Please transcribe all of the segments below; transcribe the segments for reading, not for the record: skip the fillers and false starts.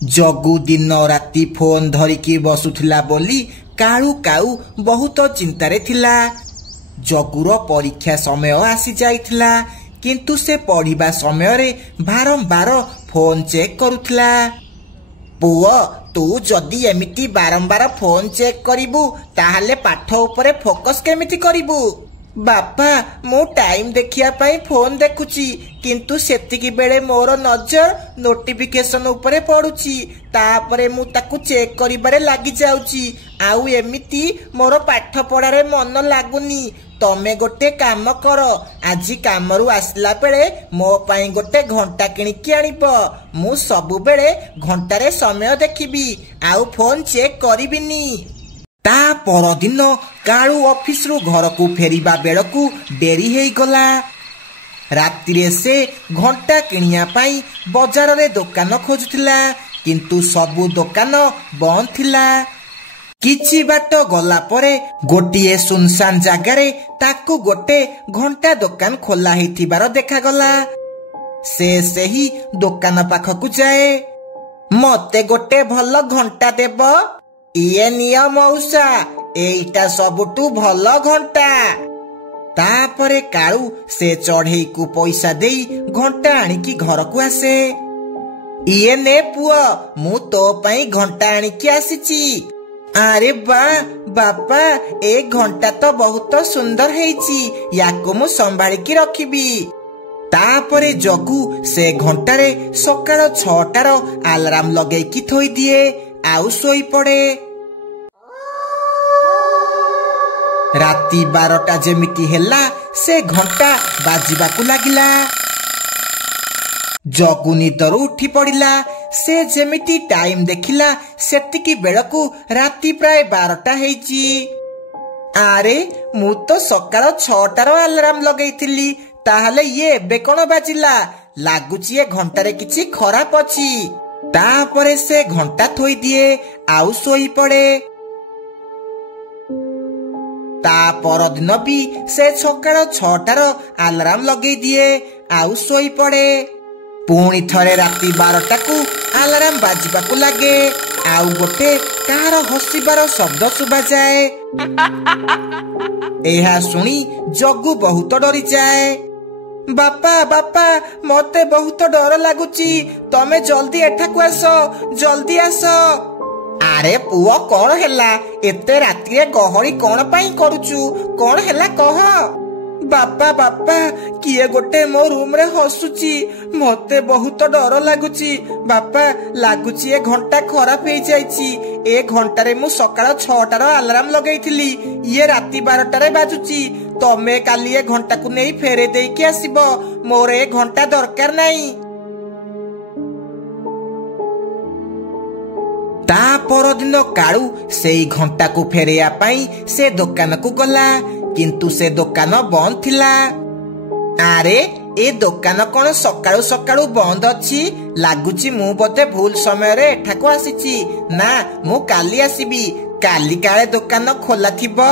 जगु दिन राति फोन धरिकी बसुथिला बोली काळू काऊ बहुत चिंतारे थिला। जगुर परीक्षा समय आसी जाइथिला किंतु से पढ़िबा समय रे बारंबार फोन चेक करुथिला। पुओ तू जदि एमिति बारंबार फोन चेक करिबु ताहाले पाठ उपरे फोकस केमिति करिबु? बापा मु टाइम देखिया पाई फोन देखुची किंतु सेतिकी बेले मोर नजर नोटिफिकेशन उपरे पड़ुची तापरे मु ताकू चेक करिबारे लागि जाउची आउ एमिति मोर पाठ पढ़ारे मन लागुनी। तमे गोटे काम कर आज कामरू आसला बेले मो पाई गोटे घंटा किणिकी आनिब। मु सबु बेले घंटारे समय देखिबी आउ फोन चेक करिबिनी। ता परदिन काळू ऑफिस रु घर को फेरिबा बेलकू डेरी हेई गला। रातिरे से घंटा किनिया पाई बाजार रे दुकान खोजुथिला किंतु सबु दुकान बंद थिला। किछि बाट गला परे गोटिए सुनसान जागारे ताकू गोटे घंटा दुकान खोला हेथिबार देखा गला। से सेही दुकान पाखकू जाए। मते गोटे भल घंटा देब? इए निया मौसा एइटा सबुटू भल घंटा। तापरे काळू से चढ़ई को पैसा देई घंटा आनिकी घर को आसे। इए ने पुआ मु तो पाई घंटा आनिकी आसीची। अरे बा बापा ए घंटा तो बहुत सुंदर हेइची याको मु संभाळिकी रखिबी। तापरे जगु से घंटारे सकाळ 6टार अलार्म लगेकी थोई दिए आउ सोई पड़े। राति 12टा जेमिति हेला से घंटा बाजिबाकू लागिला। जगु निदरू उठी पड़िला। से जेमिति टाइम देखिला सेतिकी बेलकू राति प्राय 12टा हेइची। आरे मु तो सकाळ 6टार अलार्म लगेइथिली ताहाले ये एबे कोन बाजिला? लागुची ए घंटारे किछि खराब अछि। तापरे से घंटा थोई दिए आउ सोई पड़े। ता परदिन भी से सकाळ 6टार अलार्म लगेई दिए आउ सोई पड़े। पुणी थरे राति 12टा को अलार्म बाजिबाकू लागे आउ गोटे कार हसिबार शब्द सुबा जाए। एहा सुनी जगु बहुत डरी जाए। बापा बापा मते बहुत डर लागुची तमे जल्दी एठाकू आस जल्दी आस। अरे पुओ कौन हेला एते रातिरे गहरी कौन पाई करूचु कौन हेला कह? बापा बापा किए गोटे मो रूम रे हसुची मते बहुत डर लागुची। बापा लागुची ए घंटा खराब हे जाईची। ए घंटारे मु सकाळ 6टार अलार्म लगेइथिली ये राति 12टारे बाजुची। तमे काली ए घंटा को नेई फेरे देई के आसीबो मोर ए घंटा दरकार नाही। ता परदिन काळू सेई घंटा को फेरेया पाई से दुकान को गला किंतु से दुकान बंद थिला। आरे ए दुकान कोन सकाळू सकाळू बंद अछि? लागुची मु बोते भूल समय रे एठाको आसीची ना मु काली आसीबी काली काळे दुकान खोला थिबो।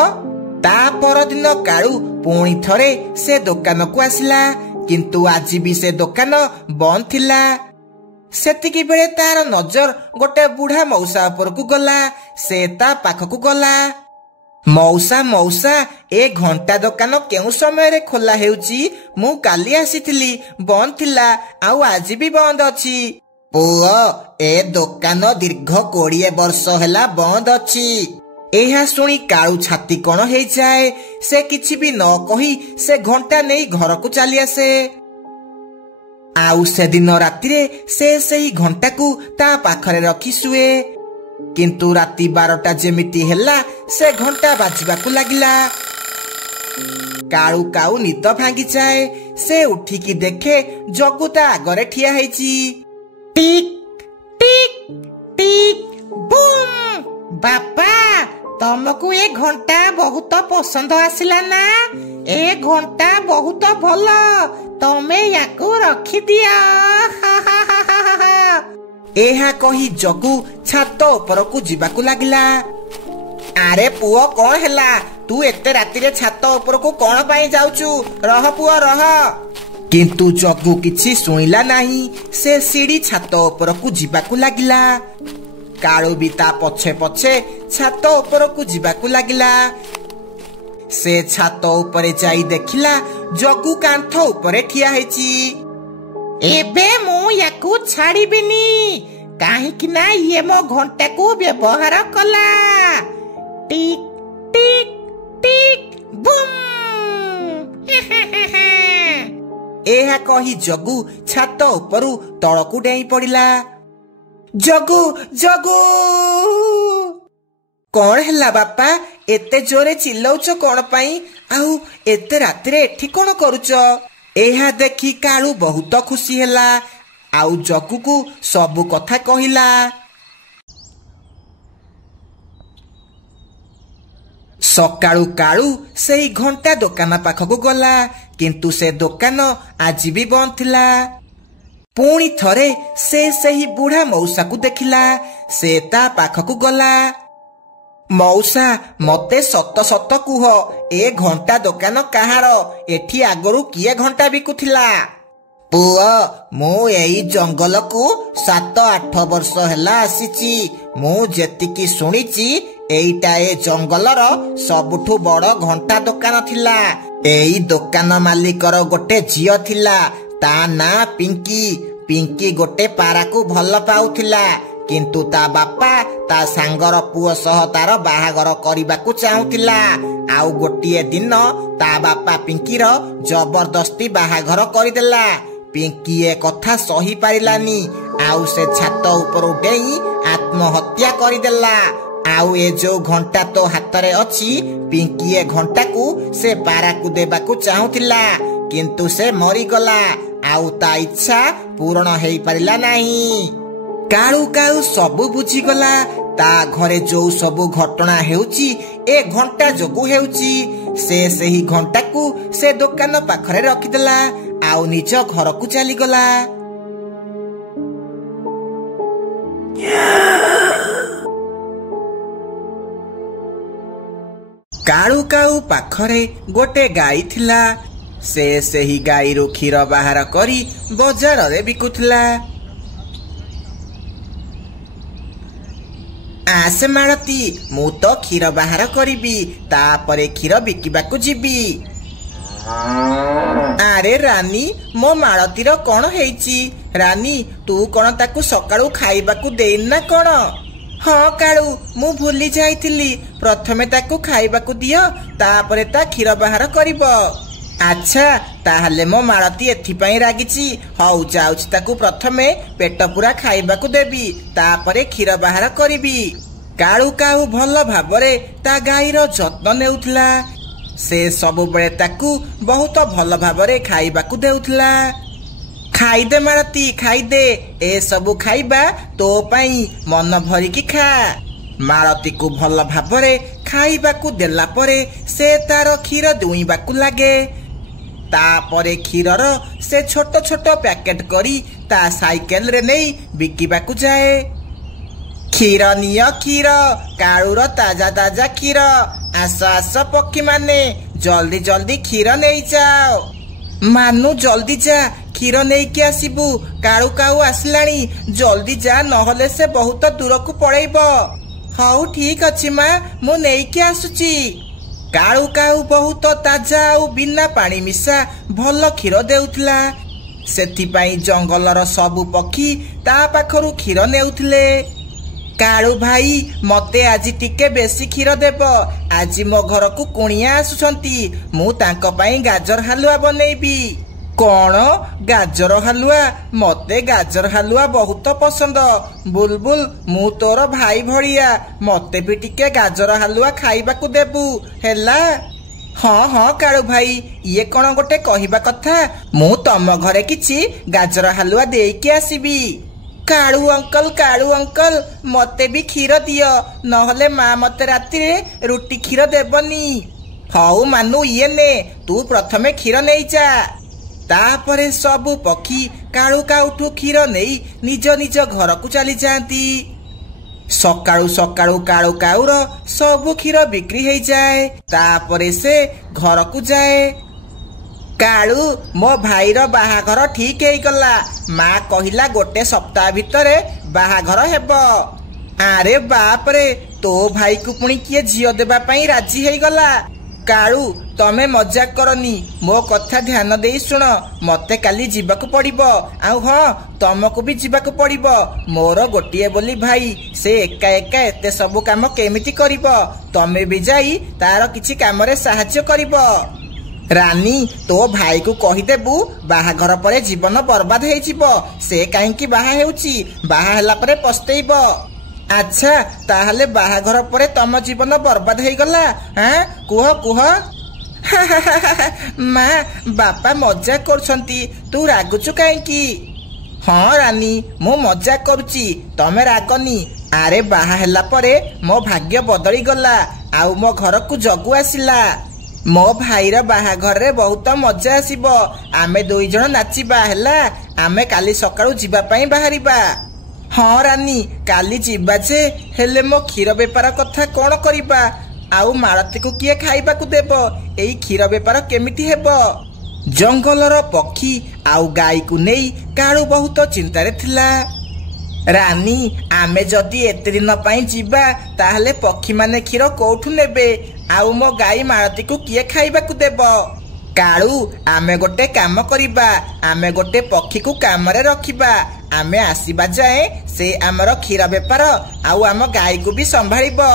ता परदिन काळू पुणी थरे से दुकान को आसिला किंतु आज भी से दुकान बंद थिला। सेतिकी बेले तार नजर गोटे बुढ़ा मौसा ऊपर को गला। से ता पाखकू गला। मौसा मौसा ए घंटा दुकान केउ समय रे खोला हेउची? मु काली आसीथिली बंद थिला आउ आज भी बंद अछि। पुओ ए दुकान दीर्घ 20 वर्ष हेला बंद अछि। एहा सुनी काळू छाती कोन हे जाए। से किछि भी न कही से घंटा नेई घर को चली आसे। आउ से दिन रातिरे से सेही घंटा को ता पाखरे रखी सुए किंतु राति 12टा जेमिति हेला से घंटा बाजिबाकू लागिला। काळू काऊ निद भांगी जाए। से उठिकी देखे जगु ता आगरे ठिया हेची। टिक टिक टिक बूम। बापा तमको ए घंटा बहुत पसंद आसिला ना? ए घंटा बहुत भल तमे याकू रखी दिया। एहा कही जगु छात उपरकू जिबाकू लागिला। आरे पुओ कौन हेला तू एते रातिरे छात उपरकू कौन पाई जाउचू? रह पुओ रह। किंतु जग्गू किछि सुनिला नाही। से सीढ़ी छात उपरकू जिबाकू लागिला। कालू भी ता पछे पछे छात उपरकू जिबाकू लागिला। से छात उपरे जाई देखिला जग्गू कांथ उपरे ठिया हेची। एबे मु याकू छाड़ीबिनी काहेकि ना ये मो घंटा को व्यवहार कला। टिक टिक टिक बुम। एहा कही जग्गू छात उपरु तळकू डेई पड़िला। जग्गू जग्गू कौन हैला बापा एते जोरे चिल्लौच कौन पाई आउ एते रातिरे एठी कौन करूच। एहा देखी कालू बहुत खुशी हैला आउ जग्गू को सबु कथा कहिला। सकाळू कालू सेही घंटा दुकान पाखकू गला किंतु से दुकान आज भी बंद थिला। पुणी थरे से सही बुढ़ा मौसा को देखिला। से ता पाखकू गला। मौसा मते सत सत कुह ए घंटा दुकान कहार एठी आगरू किए घंटा बिकुथिला। पुआ मु एई जंगल को 7-8 वर्ष हैला आसीची। मु जेतिकी सुनिची एईटा ए जंगलर सबुठु बड़ घंटा दुकान थिला। एई दुकान मालिकर गोटे झियो थिला ता ना पिंकी। पिंकी गोटे पारा को भल पाउथिला किंतु ता बापा ता सांगर पुओ सह तार बाहागर करिबाकू चाहुथिला। आउ गोटिए दिन ता बापा पिंकीर जबरदस्ती बाहागर करिदेला। पिंकी ए कथा सही पारिलानी आउ से छात ऊपर डेई आत्महत्या करिदेला। आउ ए जो घंटा तो हातरे अछि पिंकी ए घंटा को से पारा को देबाकू चाहुथिला किंतु से मरी गला आउ ता इच्छा पूर्ण हेई पारिला नाही। कालू काऊ सबु बुझी गला ता घरे जो सबु घटना हेउची ए घंटा जोगु हेउची। से सही घंटा को से दुकान पाखरे रखिदेला आउ निज घर को चली गला। कालू काऊ पाखरे गोटे गाई थिला। से सही गाई रो क्षीर बाहर करी बाजार रे बिकुथिला। आसे मालती मु तो क्षीर बाहर करिबी तापरे क्षीर बिकिबाकू जिबी। अरे रानी मो मालतीर कौन हेची। रानी तू कौन ताकू सकाळू खाइबाकू देइन ना कौन। हाँ कालू मु भूली जाइथिली प्रथमे ताकू खाइबाकू दियो तापरे ता क्षीर बाहर करिबो। अच्छा ताहले मो मालती एथिपाई रागिची। हौ जाउछि ताकू प्रथमे पेट पूरा खाइबाकू देबी तापरे क्षीर बाहर करिबी। कालू काऊ भल भाबरे ता गाईर जत्न नेउथिला। से सब बेले ताकू बहुत भल भाबरे खाइबाकू देउथिला। खाइदे मालती खाइदे ए सबु खाइबा तो पाई मन भरिकी खा। मालती को भल भाबरे खाइबाकू देला परे से तार क्षीर दुईबाकू लागे। तापरे क्षीरर से छोट छोट पैकेट करी ता साइकेल रे नहीं बिकिबाकू जाए। क्षीर निय क्षीर कालूर ताजा ताजा क्षीर। आस आस पक्षी माने जल्दी जल्दी क्षीर नहीं जाओ। मानु जल्दी जा क्षीर नहीं कि आसबू कालू काऊ आसलानी जल्दी जा नहले से बहुत दूर को पड़ेइबो। हाउ ठीक अछि मां मु नहीं कि आसुची। कालू काऊ बहुत ताजा और बिना पानी मिसा भल क्षीर देउथिला। सेथिपाई जंगलर सबु पक्षी ता पाखरु क्षीर नेउथिले। कालू भाई मते आज टिके बेसी क्षीर देब। आज मो घर को कुणिया आसुछंती मु तांको पाई गाजर हलुआ बनेइबी। कौन गाजर हलुआ। मते गाजर हलुआ बहुत पसंद। बुलबुल मु तोर भाई भड़िया मते भी टिके गाजर हलुआ खाइबाकू देबू हैला। हाँ हाँ कालू भाई ये कौन गोटे कहिबा कथा। मु तम घरे किछि गाजर हलुआ देइके आसीबी। कालू अंकल मते भी क्षीर दियो नहले माँ मते राति रे रुटी क्षीर देबनी। हौ मानु ये ने तू प्रथमे क्षीर नहीं जा। तापरे सबु पक्षी कालू काउठू क्षीर नहीं निज निज घर को चली जाती। सकाळू सकाळू कालू काउर सबु क्षीर बिक्री हो जाए। तापरे से घर को जाए। कालू मो भाईर बाहाघर ठीक है गला। माँ कहिला गोटे सप्ताह भितरे बाहाघर हेबो। अरे बाप रे तो भाई को पुणी किए झियो देबा पई राजी है गला। कालू तमे मजाक करनी मो कथा ध्यान देई सुन। मते काली जीवाकू पड़िबो आउ हाँ तमको भी जीवाकू पड़िबो। मोर गोटिए बोली भाई से एका एका एते सबु काम केमिति करिबो। तमे भी जाई तार किछि कामरे सहाय्य करिबो। रानी तो भाई को कहीदेबू बाहाघर परे जीवन बर्बाद हो जीवो। से काईकी बाहा हेउची बाहा हेला परे पस्तेइबो। अच्छा ताहले बाहाघर परे तम जीवन बर्बाद हो गला। हाँ कुह कुह माँ बापा मजाक करछंती तू रागुचु काईकी। हाँ रानी मु मजाक करुची तमे रागनी। अरे बाहा हेला परे मो भाग्य बदली गला आउ मो घर को जगु आसिला। मो भाईर बाहाघर रे बहुत मजा आसीबो। आमे दुई जण नाचिबा हैला। आमे काली सकाळू जीवा पई बाहरिबा। हाँ रानी काली जीवा जे हेले मो क्षीर बेपार कथा कोन करिबा। आउ मालती को किए खाइबा को देबो। एई क्षीर बेपार केमिति हेबो। जंगलर पक्षी आउ गाई को नेई काळू बहुत चिंतारे थिला। रानी आमे जदि एते दिन पई जीवा ताहले पक्षी माने क्षीर कोठु नेबे। आउ मो गाई मालती को किए खाइबा को देबो। कालू आमे गोटे काम करिबा। आमे गोटे पक्षी को काम रे रखिबा। आमे आसीबा जाए से आमर क्षीर बेपार आउ आम गाई को भी संभाळिबो।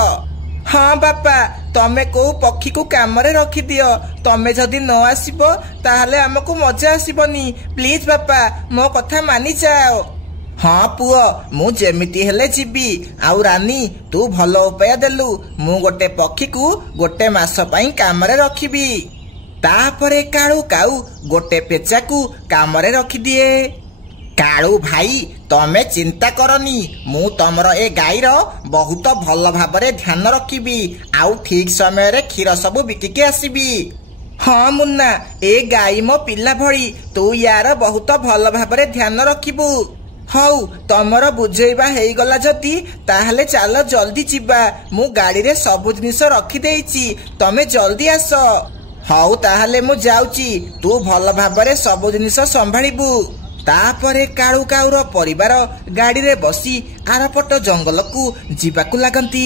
हाँ बापा तमे को पक्षी को काम रे रखि दियो। तमे जदि न आसीबो ताहले हमको मजा आसीबनी। प्लीज बापा मो कथा मानि जाओ। हाँ पुओ मु जेमिति हेले जीवी। आउ रानी तू भल उपाय देलु। मु गोटे पक्षी को गोटे मास पई काम रे रखिबी। तापरे काळू काऊ गोटे पेचा को काम रे रखि दिए। काळू भाई तमे चिंता करनी मु तमर ए गाईर बहुत भल भाबरे ध्यान रखिबी। आउ ठीक समय रे क्षीर सब बिकिके आसीबी। हाँ मुन्ना ए गाई मो पिला भली तू यार बहुत भल भाबरे ध्यान रखिबू। हौ तमर बुझेइबा हेई गला जति ताहले चाल जल्दी जीवा। मु गाड़ी रे सब जिनिस रखि देइची तमे जल्दी आस। हौ ताहले मु जाउची तू भल भाबरे सब जिनिस संभाळिबू। तापरे काळू काऊर परिवार गाड़ी रे बसी आरपट जंगल को जीवाकू लागंती।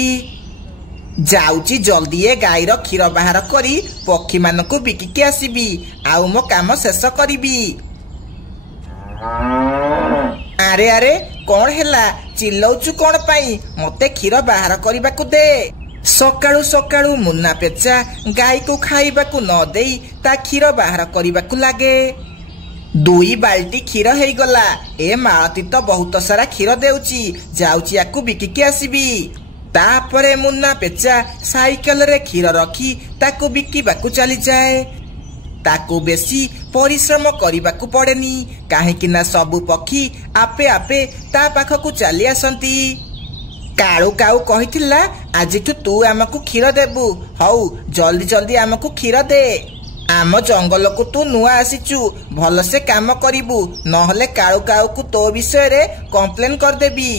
जाउची जल्दी ए गाईर क्षीर बाहर करी पक्षी मानकू बिकिके आसीबी। आउ मो काम शेष करिबी। अरे अरे कौन हेला चिल्लौचु कौन पाई मते क्षीर बाहर करने को दे। सकाळू सकाळू मुन्ना पेचा गाई को खाइबा को न देई ता क्षीर बाहर करने को लागे। दुई बाल्टी क्षीर हेई गला। ए मालती तो बहुत सारा क्षीर देउची जाउची याकू बिकिके आसीबी। तापरे मुन्ना पेचा साइकेल रे क्षीर रखी ताकू बिकिबाकू चली जाए। ताकू बेसी परिश्रम करिबाकू पड़ेनी काहेकि ना सबु पक्षी आपे आपे ता पाखकू चली आसंती। काळू काऊ कहिथिला आजिठू तू आमकू क्षीर देबू। हौ जल्दी जल्दी आमकू क्षीर दे। आम जंगल को तू नुआ आसीचु भल से काम करिबू नहले काळू काऊ को तो विषय रे कंप्लेन कर देबी।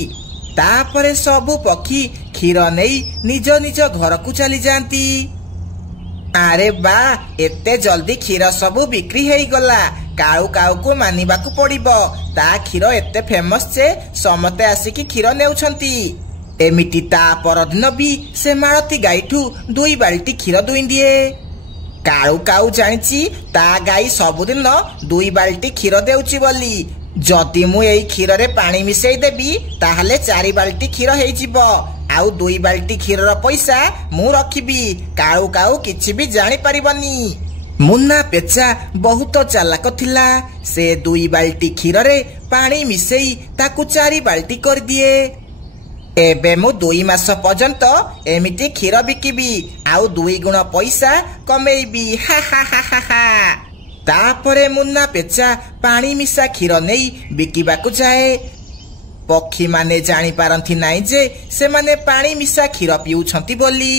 तापरे सबु पक्षी क्षीर नेई निज निज घर को चली जांती। अरे बा एते जल्दी क्षीर सबु बिक्री हेई गला। काऊ काऊ को मानिबाकू पड़िबो ता क्षीर एते फेमस जे समते आसिकी क्षीर नेउछंती। एमिति ता परदिन भी से मालती गाईठू दुई बाल्टी क्षीर दुई दिए। काऊ काऊ जानिची ता गाई सबुदिन दुई बाल्टी क्षीर देउची बोली। जदि मु एई क्षीर रे पानी मिसेई देबी ताहले 4 बाल्टी क्षीर हेई जिवो। आउ 2 बाल्टी क्षीर पैसा मु रखिबी। काऊ काऊ किछि भी जानी परिबनी। मुन्ना पेचा बहुत चालाक थिला। से 2 बाल्टी क्षीर रे पानी मिसेई ताकू 4 बाल्टी कर दिए। एबे मु 2 मास पर्यंत एमिति क्षीर बिकिबी आउ 2 गुण पैसा कमेइबी। हा हा हा हा हा। तापरे मुन्ना पेचा पानी मिसा क्षीर नेई बिकिबाकू जाए। पक्षी माने जानी पारंथि नाई जे से माने पानी मिसा क्षीर पिउछंती बोली।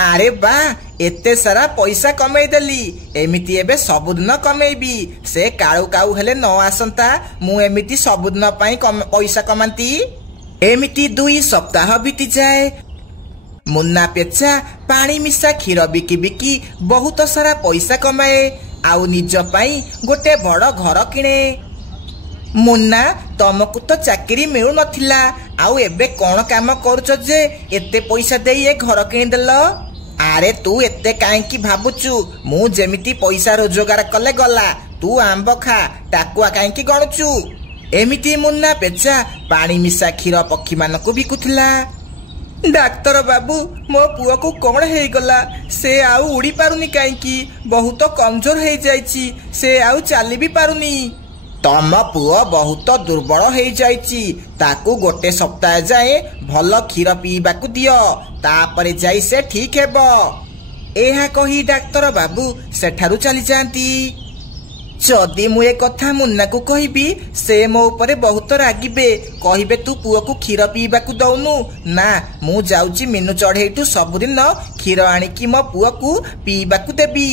अरे बा एते सारा पैसा कमेई देली एमिति एबे सबुदिन कमेइबी। से काळू काऊ हेले न आसंता मु एमिति सबुदिन पई पैसा कमांती। एमिति 2 सप्ताह बीती जाए। मुन्ना पेचा पानी मिसा क्षीर बिकी बिकी बहुत सारा पैसा कमाए। आउ निज पाई गोटे बड़ घर किणे। मुन्ना तुमको तो चाकरी मिलु नथिला आउ एबे कौन काम करुच जे एते पैसा दे ये घर किणिदेल? आरे तू एते काईकी भाबुचु मु जेमिति पैसा रोजगार कले गला तू आंब खा टाकुआ काईकी गणुचु? एमिति मुन्ना पेचा पानी मिसा क्षीर पक्षी मानकु बिकुथिला। डाक्तर बाबू मो पुआ को कौन है गला से आउ उड़ी पारुनी काईकी बहुत कमजोर हो जाइछि से आउ चाली भी पारुनी। तम पुआ बहुत दुर्बल हो जाइछि ताकू गोटे सप्ताह जाए भल क्षीर पीबाकू दियो तापरे जाई से ठीक हेबो। एहा कही डाक्तर बाबू सेठारु चली जाती। जदि मु ए कथा मुन्ना को कहबी से मो ऊपर बहुत रागिबे कहबे तू पुआ को क्षीर पीबाकू दउनु ना मु जाउची मीनू चढ़ेइटू सबुदिन क्षीर आनिकी मो पुआ को पीबाकू देबी।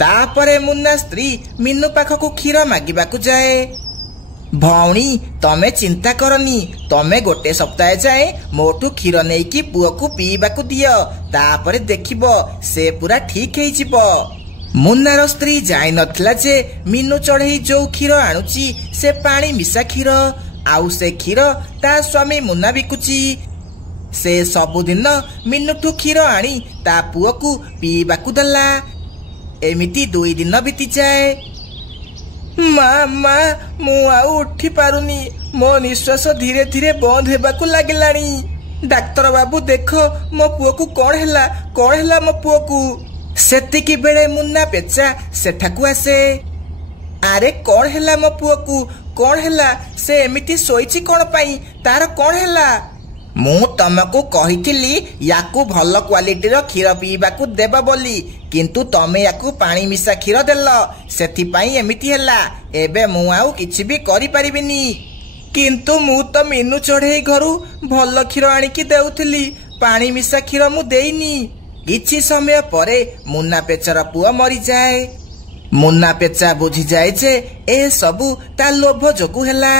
तापरे मुन्ना स्त्री मीनू पाखकू क्षीर मागिबाकू जाए। भौणी तमे चिंता करनी तमे गोटे सप्ताह जाए मोटू क्षीर नेकी पुआ को पीबाकू दियो तापरे देखिबो से पूरा ठीक हेइ जिवो। मुन्नार स्त्री जाई नथिला जे मीनू चढ़ेई जो क्षीर आणुची से पानी मिसा क्षीर आउ से क्षीर ता स्वामी मुन्ना बिकुची। से सबुदिन मीनूठू क्षीर आनी ता पुआ को पीबाकू दला। एमिति 2 दिन बीती जाए। माँ मु आउ उठी पारुनी मो निश्वास धीरे धीरे बंद हेबाकू लागिलानी। डाक्तर बाबू देख मो पुआ को कौन हैला मो पुआ को। सेतिकी बेले मुन्ना पेचा सेठाकू आसे। आरे कौन हैला मो पुआ को कौन हैला से एमिति सोईची कौन पाई तार कौन हैला? मु तमको कहिथिली याकू भल क्वालिटी रो क्षीर पीबाकू देबा बोली किंतु तमे याकू पानी मिसा क्षीर देल सेथि पाई एमिति हैला। एबे मु आउ किछि भी करि परिबिनी किंतु मु तो मीनू चढ़ेई घरु भल क्षीर आनिकी देउथिली पानी मिसा क्षीर मु देइनी। किछि समय परे मुन्ना पेचार पुआ मरी जाए। मुन्ना पेचा बुझी जाए जे ए सबु ता लोभ जोगु हैला।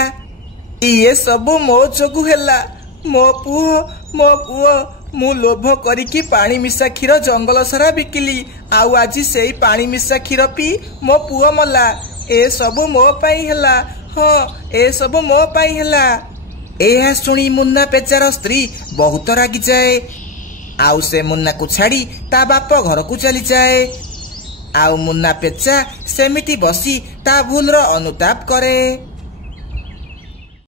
ये सबु मो जोगु हैला। मो पुओ मु लोभ करिकी पानी मिसा क्षीर जंगल सारा बिकिली आउ आज सेई पानी मिसा क्षीर पी मो पुओ मला। ए सबु मो पाई हैला। हाँ ए सबु मो पाई हैला। एहा सुनी मुन्ना पेचार स्त्री बहुत रागी जाए आउ से मुन्ना को छाड़ी ता बाप घर को चली जाए। आउ मुन्ना पेचा सेमिति बसी ता भूल रो अनुताप करे।